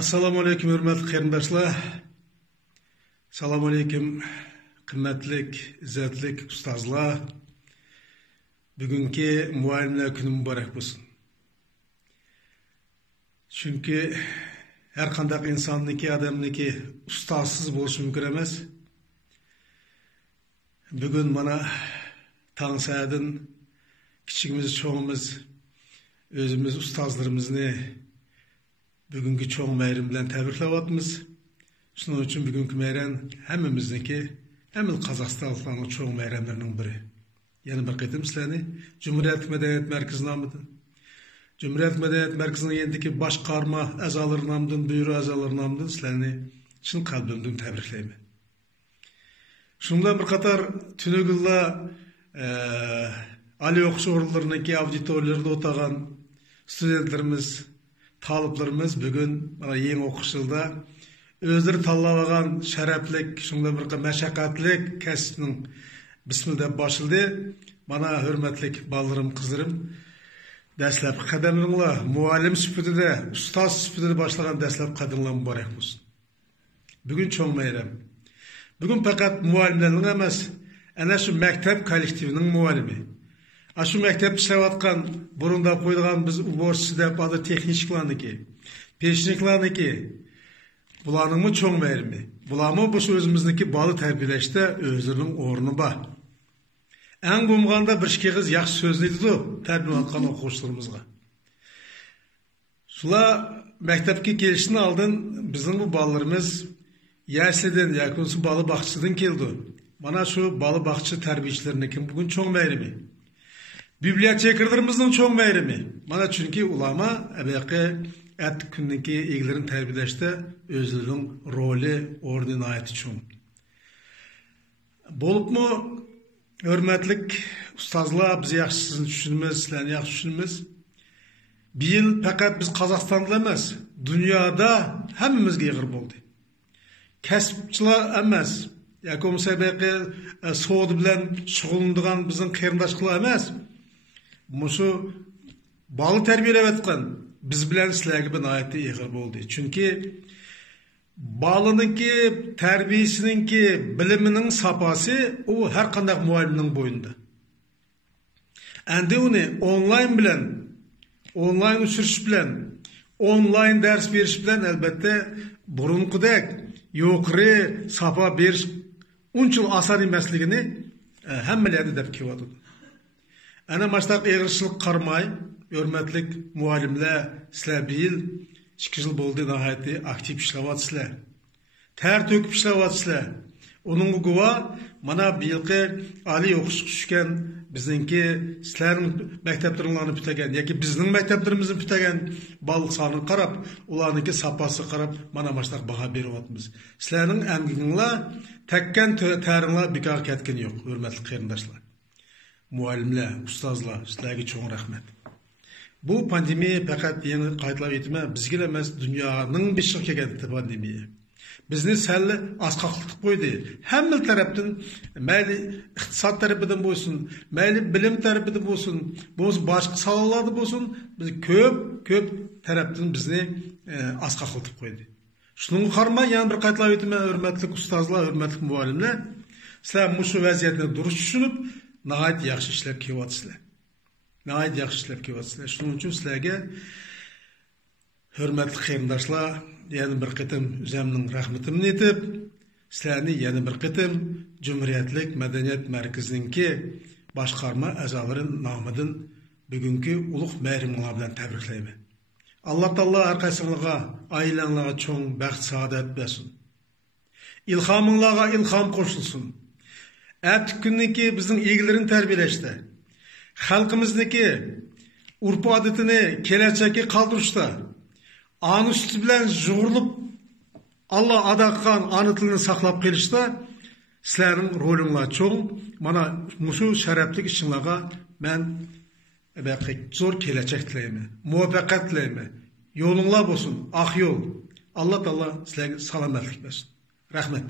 Assalamu alaikum hürmetli qarindoshlar. Assalamu alaikum qimmatli, izzatli ustozlar. Bugungi muallimlar kuni muborak bo'lsin. Chunki har qanday insonniki, odamniki ustozsiz bo'lishi mumkin emas. Bugun mana tong saatdan kichigimiz, cho'ngimiz o'zimiz ustozlarimizni bugungi cho'ng bayram bilan tabriklayapmiz. Shuning uchun bugungi bayram hammamizniki, hamma Qozog'istonliklarning cho'ng bayramlarining biri. Yana bir qatim sizlarni Cumhuriyet Medeniyet Merkezi nomidan, Cumhuriyet Medeniyet Merkezining yendiki boshqarma a'zolari nomidan, byuro a'zolari nomidan sizlarni chin qalbimdan tabriklayman. Shundan bir qator tunugullar Ali o'qish o'rinlariniki auditoriyalarida o'tagan studentlarimiz, taliplarimiz bugün yeni o'qish yilida o'zlari tanlab olgan sharaflik, shunday bir mashaqqatlik kasbning bismillah boshildi. Mana hurmatli bolalarim, qizlarim, dastlab qadaminglar muallim sifatida, ustoz sifatida boshlagan dastlab qadaminglar muborak bo'lsin. Bugun cho'ng bayram. Bugun faqat muallimlarning emas, ana shu maktab kollektivining muallimi. Şu mektep işleyatkan, burunda koyduğun biz uborçsida bazı texniklarniki, peşniklarniki, bularning mı çoğun verimi? Bularmı bu özümüzdeki balı terbiyeleşte özünün ornu var. En gumganda bir şikiz yaxşı sözlüydü o, terbiyelatan okuşlarımızga. Şula mektepki gelişini aldın, bizim bu ballarımız yersliden, yakınsı balı bakçıdan geldi. Bana şu balı bakçı terbiyecilerindeki bugün çoğun verimi. Bibliotekarlarımızın çoğun bayrami. Mana çünkü ulama ebeki et gündeki ilgilerin terbiyeleşte özlerinin rolü ordinayeti çoğun. Bolup mu hürmetlik ustazlar bizi yaxşısını düşünmez, sizlerini yaxşı düşünmez. Bir yıl fakat biz Kazakistan'da emez, dünyada hemmimizge yığır oldu. Kesipçiler emez. Yakom sebeki soğudu bilen şuğulunduğun bizim kırındaşkılar emez. Muşu balı terbiyelep etken biz bilen sizlerge ben ayette yığır oldu. Çünkü balınınki, terbiyesininki, biliminin sapası o her kandak mualliminin boyunda. Endi onu online bilen, online uçuruş bilen, online ders veriş bilen elbette burunkudek yukarı sapa beriş unçul asan emesligini hemmelerde dep kivadı. Ana baştaq eğirçilik qarmay, hürmetlik muallimler, sizler bir yıl, 2 yıl boldu nahayeti aktif işlevatsızlar. Ter töküp işlevatsızlar. Onun bu guva, mana bir yılki Ali okuş düşken bizinki sizlerin mekteplerini bütegen, yaki bizning mekteplerimizin bütegen balık sanı qarab, ularınki sapası qarab, mana baştaq baha berivatımız. Sizlerin emginler, tekken terimler bikar ketken yok, hürmetlik qarindoshlar. Muallimler, ustozlar, sizlarga cho'ng rahmat. Bu pandemiya faqat yeni qaytlab etme, bizga emas, dunyoning beshiga kelgan pandemiya. Bizni sal asqaqlitib qo'ydi. Hamma tarafdan, mayli iqtisod tarafidan bo'lsin, mayli bilim tarafidan bo'lsin, boshqa sohalarda bo'lsin, biz ko'p tarafdan bizni asqaqlitib qo'ydi. Shunga qaramay, yana bir qaytlab etme, hurmatli ustozlar, hurmatli muallimlar, sizlar shu vaziyatni durust tushunib nəhayət yaxşı işləb kevatsızlar. Nəhayət yaxşı işləb kevatsızlar. Şunun üçün sizlərə hörmətli qarindoshlar, yana bir qitim özümün rəhmətimni etib, sizlərni yana bir qitim Cumhuriyetlik Medeniyet Merkezininki başqarma a'zolari nomidan bugungi ulug' bayramlar bilan tabriklayman. Allah Taala har qaysingizga, oilangizga cho'ng baxt, saodat bersin. İlhamingizga ilham qo'shilsin. Ertesi gündeki bizim ilgilerini terbiyeleşti. Halkımızdaki urf adetini keleceğe kaldırışta, an üstü bilen zorlup Allah adakkan anıtılını saklap gelişte, sizlerin rolünle çoğun, bana muşu şereflik içinlağa ben zor gelecek dileyimi, muvaffakat dileyimi, yolunla olsun, ah yol. Allah sizlere salametlik versin. Rahmet.